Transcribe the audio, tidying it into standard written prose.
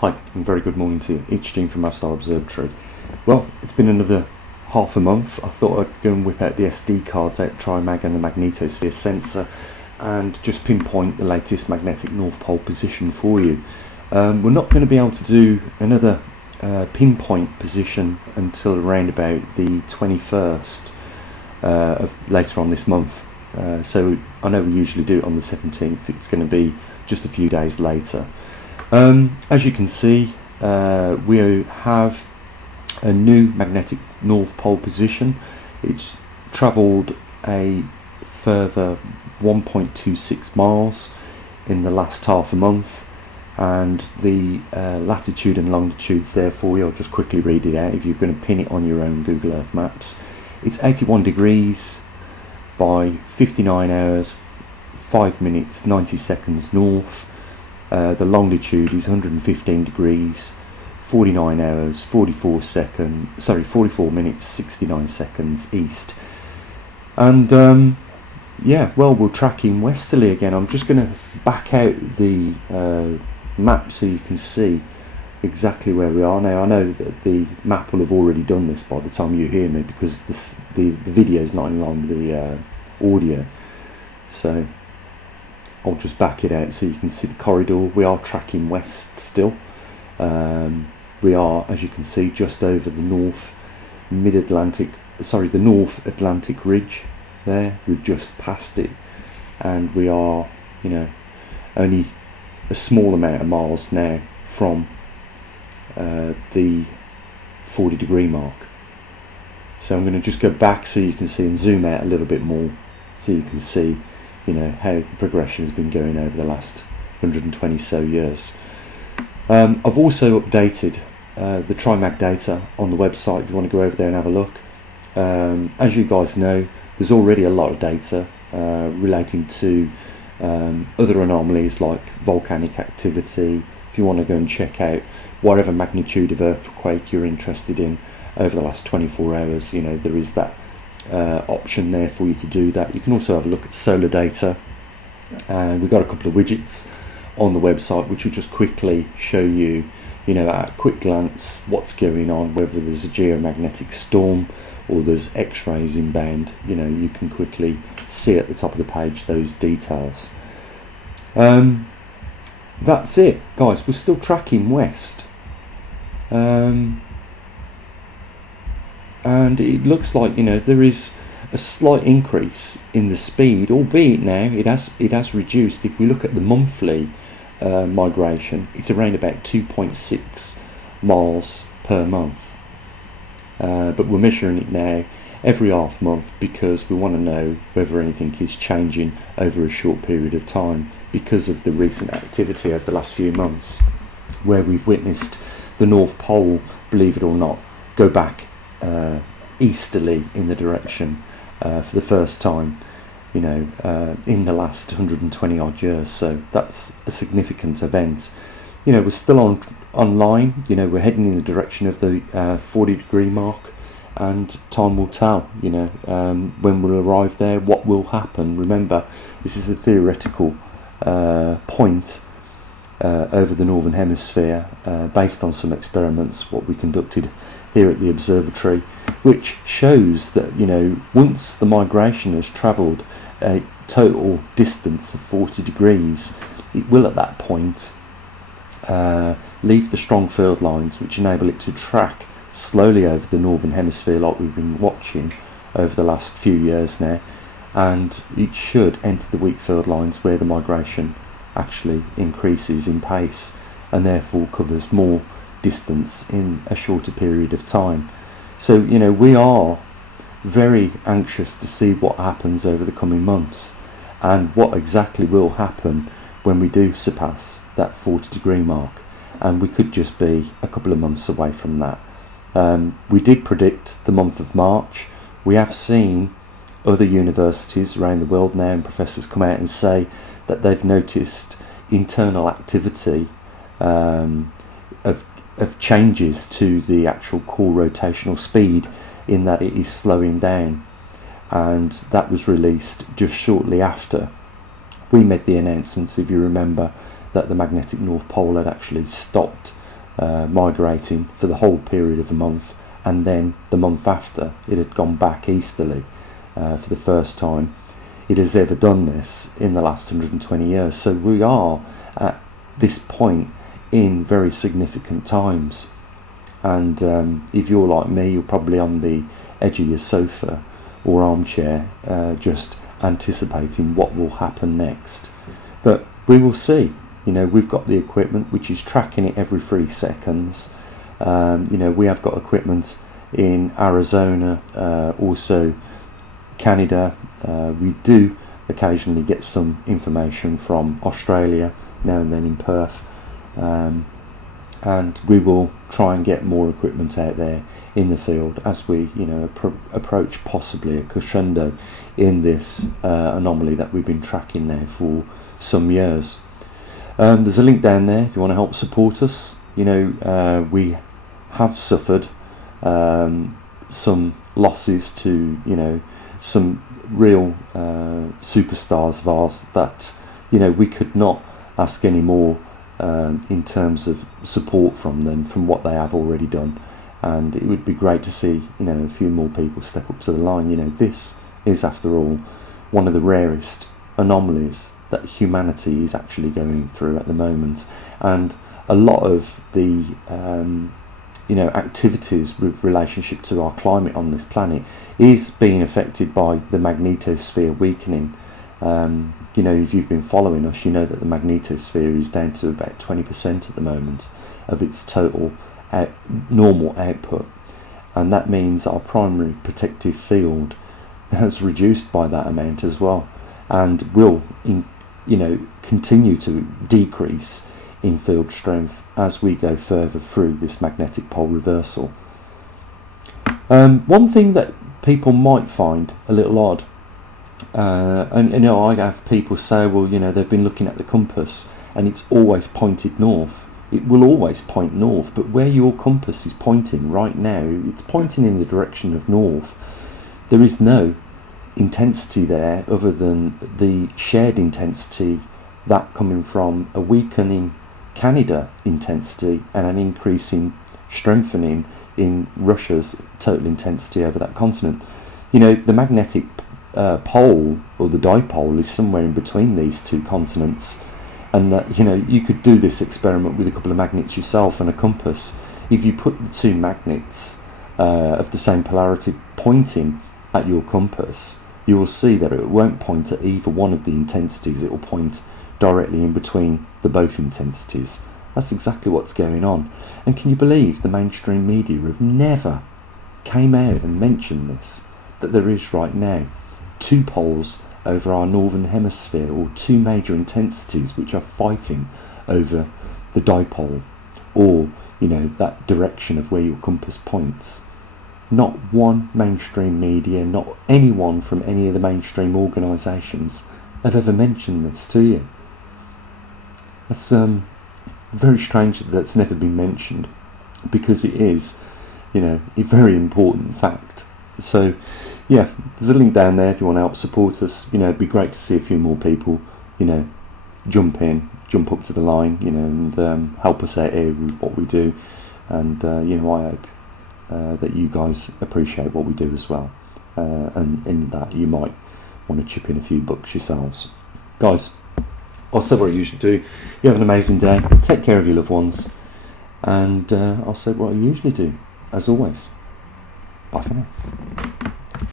Hi, and very good morning to you. It's Gene from maverickstar Observatory. Well, it's been another half a month. I thought I'd go and whip out the SD cards out, TriMag and the magnetosphere sensor, and just pinpoint the latest magnetic North Pole position for you. We're not going to be able to do another pinpoint position until around about the 21st of later on this month. So I know we usually do it on the 17th. It's going to be just a few days later. As you can see, we have a new magnetic North Pole position. It's travelled a further 1.26 miles in the last half a month, and the latitude and longitudes there for you. I'll just quickly read it out if you're going to pin it on your own Google Earth maps. It's 81 degrees by 59 hours 5 minutes 90 seconds north. The longitude is 115 degrees 49 hours 44 minutes 69 seconds east. And yeah, well, we're tracking westerly again. I'm just going to back out the map so you can see exactly where we are now. I know that the map will have already done this by the time you hear me, because the video is not in line with the audio, so I'll just back it out so you can see the corridor. We are tracking west still. We are, as you can see, just over the North Atlantic ridge there. We've just passed it, and we are, only a small amount of miles now from the 40-degree mark. So I'm going to just go back so you can see and zoom out a little bit more so you can see how the progression has been going over the last 120 so years. I've also updated the TriMag data on the website if you want to go over there and have a look. As you guys know, there's already a lot of data relating to other anomalies like volcanic activity. If you want to go and check out whatever magnitude of earthquake you're interested in over the last 24 hours, there is that option there for you to do that. You can also have a look at solar data, and we've got a couple of widgets on the website which will just quickly show you, at a quick glance, what's going on, whether there's a geomagnetic storm or there's x-rays inbound. You can quickly see at the top of the page those details. That's it, guys. We're still tracking west, and it looks like there is a slight increase in the speed, albeit now it has reduced. If we look at the monthly migration, it's around about 2.6 miles per month, but we're measuring it now every half month because we want to know whether anything is changing over a short period of time because of the recent activity over the last few months, where we've witnessed the North Pole, believe it or not, go back easterly in the direction for the first time in the last 120 odd years. So that's a significant event. We're still online. We're heading in the direction of the 40-degree mark, and time will tell when we'll arrive there, what will happen. Remember, this is a theoretical point over the northern hemisphere, based on some experiments what we conducted here at the observatory, which shows that once the migration has travelled a total distance of 40 degrees, it will at that point leave the strong field lines, which enable it to track slowly over the northern hemisphere like we've been watching over the last few years now, and it should enter the weak field lines where the migration actually increases in pace and therefore covers more distance in a shorter period of time. So we are very anxious to see what happens over the coming months, and what exactly will happen when we do surpass that 40-degree mark, and we could just be a couple of months away from that. We did predict the month of March. We have seen other universities around the world now and professors come out and say that they've noticed internal activity of changes to the actual core rotational speed, in that it is slowing down, and that was released just shortly after we made the announcements, if you remember, that the magnetic North Pole had actually stopped migrating for the whole period of a month, and then the month after it had gone back easterly for the first time it has ever done this in the last 120 years. So we are at this point in very significant times, and if you're like me, you're probably on the edge of your sofa or armchair just anticipating what will happen next. But we will see. We've got the equipment which is tracking it every 3 seconds. We have got equipment in Arizona, also Canada. We do occasionally get some information from Australia now and then in Perth, and we will try and get more equipment out there in the field as we approach possibly a crescendo in this anomaly that we've been tracking now for some years. There's a link down there if you want to help support us. We have suffered some losses to some real superstars of ours that we could not ask any more in terms of support from them, from what they have already done, and it would be great to see a few more people step up to the line. This is, after all, one of the rarest anomalies that humanity is actually going through at the moment, and a lot of the activities with relationship to our climate on this planet is being affected by the magnetosphere weakening. If you've been following us, you know that the magnetosphere is down to about 20% at the moment of its total normal output, and that means our primary protective field has reduced by that amount as well, and will continue to decrease in field strength as we go further through this magnetic pole reversal. One thing that people might find a little odd, I have people say, well, they've been looking at the compass and it's always pointed north. It will always point north, but where your compass is pointing right now, it's pointing in the direction of north. There is no intensity there other than the shared intensity, that coming from a weakening Canada intensity and an increasing strengthening in Russia's total intensity over that continent. The magnetic pole, or the dipole, is somewhere in between these two continents, and that you could do this experiment with a couple of magnets yourself and a compass. If you put the two magnets of the same polarity pointing at your compass, you will see that it won't point at either one of the intensities. It will point directly in between the both intensities. That's exactly what's going on. And can you believe the mainstream media have never came out and mentioned this, that there is right now two poles over our northern hemisphere, or two major intensities which are fighting over the dipole, or that direction of where your compass points. Not one mainstream media, not anyone from any of the mainstream organisations have ever mentioned this to you. That's very strange that that's never been mentioned, because it is, a very important fact. So, yeah, there's a link down there if you want to help support us. It'd be great to see a few more people, jump up to the line, and help us out here with what we do. And, I hope that you guys appreciate what we do as well. And in that, you might want to chip in a few bucks yourselves. Guys, I'll say what I usually do. You have an amazing day. Take care of your loved ones. And I'll say what I usually do, as always. Bye for now.